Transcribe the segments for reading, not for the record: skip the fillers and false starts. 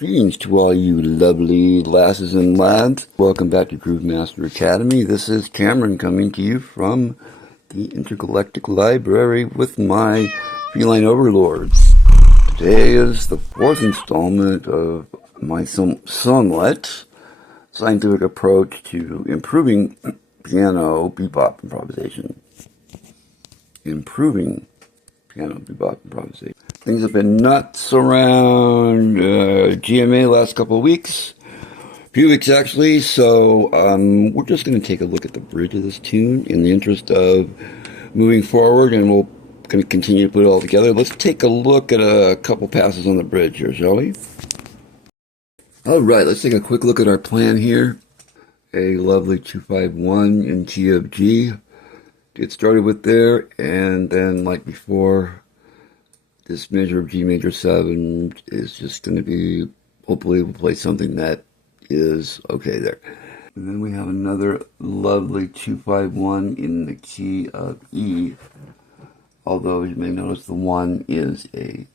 Greetings to all you lovely lasses and lads. Welcome back to Groove Master Academy. This is Cameron coming to you from the Intergalactic Library with my feline overlords. Today is the fourth installment of my somewhat scientific approach to improving piano bebop improvisation. Things have been nuts around GMA last couple of weeks, a few weeks actually, so we're just going to take a look at the bridge of this tune in the interest of moving forward, and we're going to continue to put it all together. Let's take a look at a couple passes on the bridge here, shall we? Alright, let's take a quick look at our plan here. A lovely 251 in G of G. Get started with there, and then like before, this measure of G major 7 is just going to be, hopefully we'll play something that is okay there. And then we have another lovely 251 in the key of E, although you may notice the 1 is a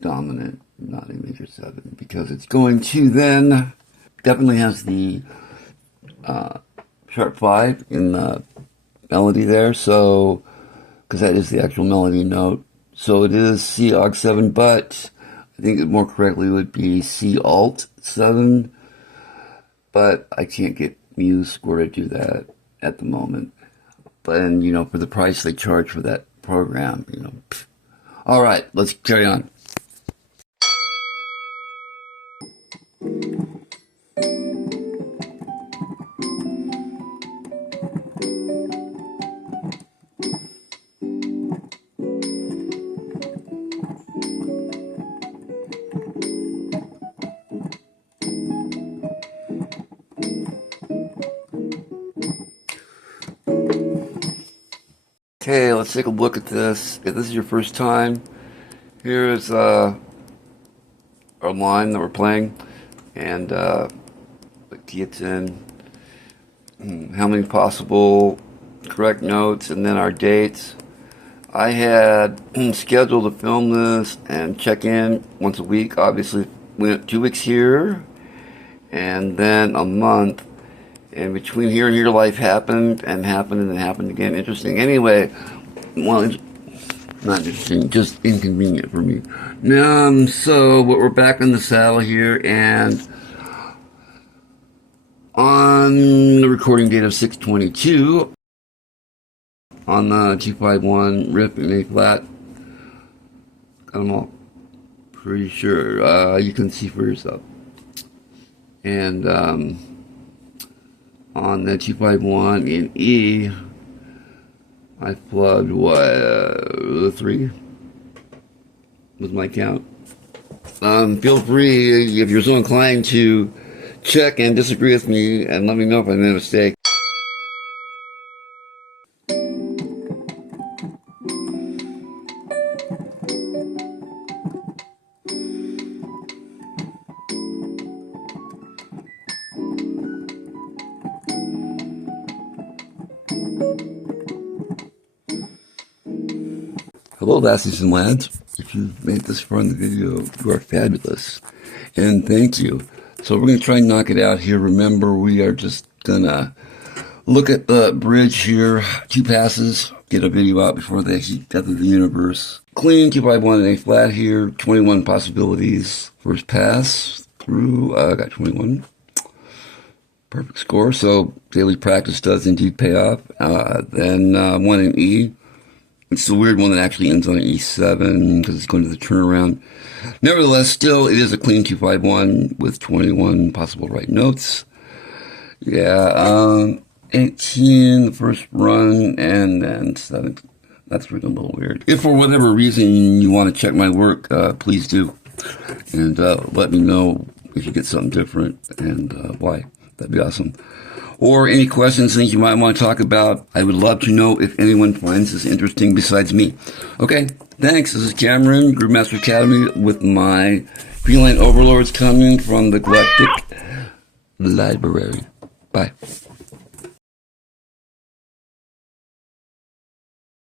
dominant, not a major 7, because it's going to then, definitely has the sharp 5 in the melody there, so, because that is the actual melody note. So it is C Aug 7, but I think it more correctly would be C Alt 7, but I can't get MuseScore to do that at the moment. But, and, you know, for the price they charge for that program, you know. All right, let's carry on. Okay, let's take a look at this. If this is your first time, here's our line that we're playing, and the key it's in, how many possible correct notes, and then our dates. I had scheduled to film this and check in once a week. Obviously, went 2 weeks here, and then a month. And between here and here, life happened and happened and then happened again. Interesting. Anyway, well, not interesting, just inconvenient for me. So we're back in the saddle here, and on the recording date of 6/22, on the 251 riff in A flat, I'm all pretty sure. You can see for yourself. And on the 251 in E, I plugged what, 3 was my count. Feel free, if you're so inclined, to check and disagree with me and let me know if I made a mistake. Hello, lassies and lads. If you've made this far in the video, you are fabulous. And thank you. So we're going to try and knock it out here. Remember, we are just going to look at the bridge here. 2 passes. Get a video out before the death of the universe. Clean 251 and A flat here. 21 possibilities. First pass through. Got 21. Perfect score. So daily practice does indeed pay off. Then 1 in E. It's the weird one that actually ends on an E7 because it's going to the turnaround. Nevertheless, still, it is a clean 251 with 21 possible right notes. Yeah, 18 the first run, and then 17. That's freaking a little weird. If for whatever reason you want to check my work, please do. And let me know if you get something different and why. That'd be awesome. Or any questions, things you might want to talk about. I would love to know if anyone finds this interesting besides me. Okay, thanks. This is Cameron, Groove Master Academy, with my feline overlords coming from the Galactic Library. Bye.